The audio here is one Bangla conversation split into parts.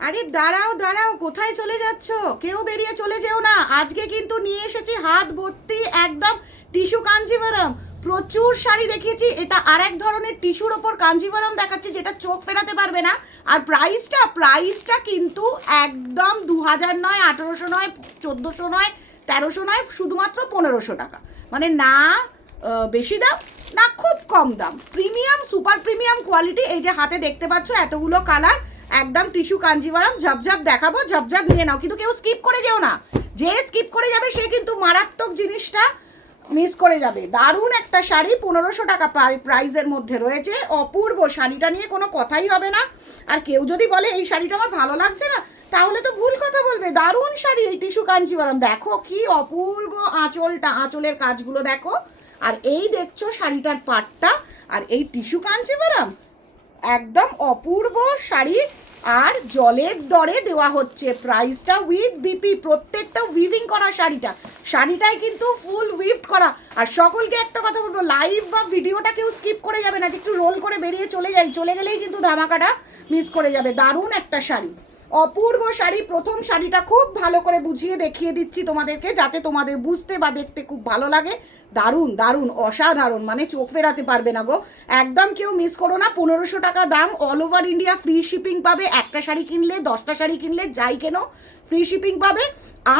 আরে দাঁড়াও দাঁড়াও, কোথায় চলে যাচ্ছ? কেউ বেরিয়ে চলে যেও না। আজকে কিন্তু নিয়ে এসেছি হাত ভর্তি একদম টিস্যু কাঞ্জিভারাম। প্রচুর শাড়ি দেখিয়েছি, এটা আর এক ধরনের টিস্যুর ওপর কাঞ্জিভারাম দেখাচ্ছি যেটা চোখ ফেরাতে পারবে না। আর প্রাইসটা কিন্তু একদম 2000 নয়, 1800 নয়, 1400 নয়, 1300 নয়, শুধুমাত্র 1500 টাকা। মানে না বেশি দাম না খুব কম দাম, প্রিমিয়াম সুপার প্রিমিয়াম কোয়ালিটি। এই যে হাতে দেখতে পাচ্ছ এতগুলো কালার, একদম টিস্যু কাঞ্জিভারাম। ঝপঝপ দেখাবো, ঝপঝপ নিয়ে নাও, কিন্তু কেউ স্কিপ করে যেও না। যে স্কিপ করে যাবে সে কিন্তু মারাত্মক জিনিসটা মিস করে যাবে। দারুণ একটা শাড়ি, 1500 টাকা প্রাইসের মধ্যে রয়েছে। অপূর্ব শাড়িটা নিয়ে কোনো কথাই হবে না। আর কেউ যদি বলে এই শাড়িটা আমার ভালো লাগছে না, তাহলে তো ভুল কথা বলবে। দারুণ শাড়ি এই টিস্যু কাঞ্জিভারাম, দেখো কি অপূর্ব আঁচলটা, আঁচলের কাজগুলো দেখো। আর এই দেখছো শাড়িটার পাটটা, আর এই টিস্যু কাঞ্জিভারাম একদম অপূর্ব শাড়ি। আর জলের দরে দেওয়া হচ্ছে প্রাইসটা উইথ বিপি, প্রত্যেকটা উইভিং করা শাড়িটাই কিন্তু ফুল উইভড করা। আর সকলকে একটা কথা বলবো, লাইভ বা ভিডিওটা কেউ স্কিপ করে যাবে না, যে একটু রোল করে বেরিয়ে চলে গেলেই কিন্তু ধামাকাটা মিস করে যাবে। দারুণ একটা শাড়ি, অপূর্ব শাড়ি। প্রথম শাড়িটা খুব ভালো করে বুঝিয়ে দেখিয়ে দিচ্ছি তোমাদেরকে, যাতে তোমাদের বুঝতে বা দেখতে খুব ভালো লাগে। দারুণ দারুণ অসাধারণ, মানে চোখ ফেরাতে পারবে না গো। একদম কেউ মিস করো না। 1500 টাকা দাম, all over India free shipping পাবে। একটা শাড়ি কিনলে, 10টা শাড়ি কিনলে, যাই কেনো ফ্রি শিপিং পাবে।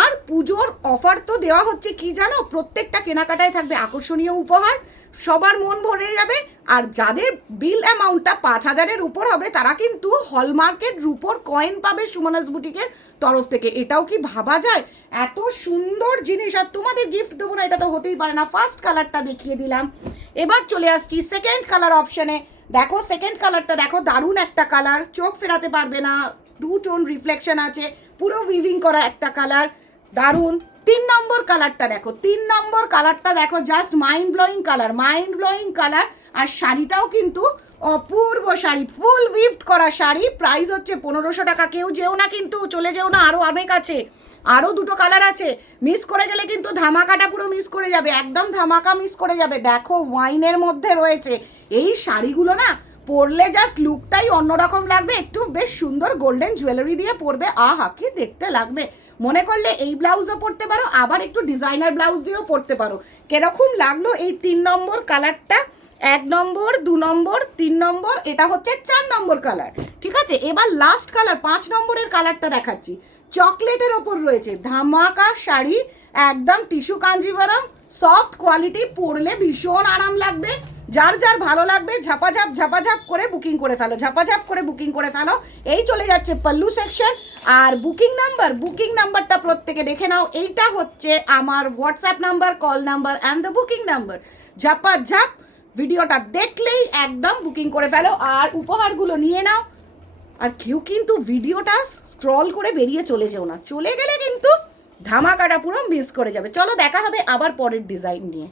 আর পুজোর অফার তো দেওয়া হচ্ছে কি জানো, প্রত্যেকটা কেনাকাটায় থাকবে আকর্ষণীয় উপহার, সবার মন ভরে যাবে। আর যাদের বিল অ্যামাউন্টটা 5000-এর উপর হবে তারা কিন্তু হলমার্কের রুপোর কয়েন পাবে সুমনাস বুটিকের তরফ থেকে। এটাও কি ভাবা যায়? এত সুন্দর জিনিস, আর তোমাদের গিফট দেবো না এটা তো হতেই পারে না। ফার্স্ট কালারটা দেখিয়ে দিলাম, এবার চলে আসছি সেকেন্ড কালার অপশানে। দেখো সেকেন্ড কালারটা দেখো, দারুণ একটা কালার, চোখ ফেরাতে পারবে না। 2 টোন রিফ্লেকশন আছে, পুরো উইভিং করা একটা কালার, দারুণ। 3 নম্বর কালারটা দেখো, 3 নম্বর কালারটা দেখো, জাস্ট মাইন্ড ব্লোয়িং কালার। আর শাড়িটাও কিন্তু অপূর্ব শাড়ি, ফুল উইভড করা শাড়ি। প্রাইস হচ্ছে 1500 টাকা। কেউ যেও না কিন্তু, চলে যেও না, আরও অনেক আছে, আরও 2টো কালার আছে। মিস করে গেলে কিন্তু ধামাকাটা পুরো মিস করে যাবে, একদম ধামাকা মিস করে যাবে। দেখো ওয়াইনের মধ্যে রয়েছে এই শাড়িগুলো, না পরলে জাস্ট লুকটাই অন্যরকম লাগবে। একটু বেশ সুন্দর গোল্ডেন জুয়েলারি দিয়ে পরবে, আহা কি দেখতে লাগবে। মনে করলে এই ব্লাউজও পরতে পারো, আবার একটু ডিজাইনার ব্লাউজ দিয়েও পরতে পারো। কিরকম লাগলো এই 3 নম্বর কালারটা? 1 নম্বর, 2 নম্বর, 3 নম্বর, এটা হচ্ছে 4 নম্বর কালার। ঠিক আছে, এবার লাস্ট কালার 5 নম্বরের কালারটা দেখাচ্ছি। চকলেটের ওপর রয়েছে ধামাকা শাড়ি, একদম টিস্যু কাঞ্জিভারাম, সফট কোয়ালিটি, পরলে ভীষণ আরাম লাগবে। যার যার ভালো লাগবে ঝাপাঝাপ করে বুকিং করে ফেলো। এই চলে যাচ্ছে পাল্লু সেকশন। আর বুকিং নাম্বারটা প্রত্যেকে দেখে নাও। এইটা হচ্ছে আমার WhatsApp number, call number and the booking number. ঝাপাঝাপ ভিডিওটা দেখলেই একদম বুকিং করে ফেলো আর উপহারগুলো নিয়ে নাও। আর কেউ কিন্তু ভিডিওটা স্ক্রল করে বেরিয়ে চলে যেও না, চলে গেলে কিন্তু ধামাকাটা পুরো মিস করে যাবে। চলো দেখা হবে আবার পরের ডিজাইন নিয়ে।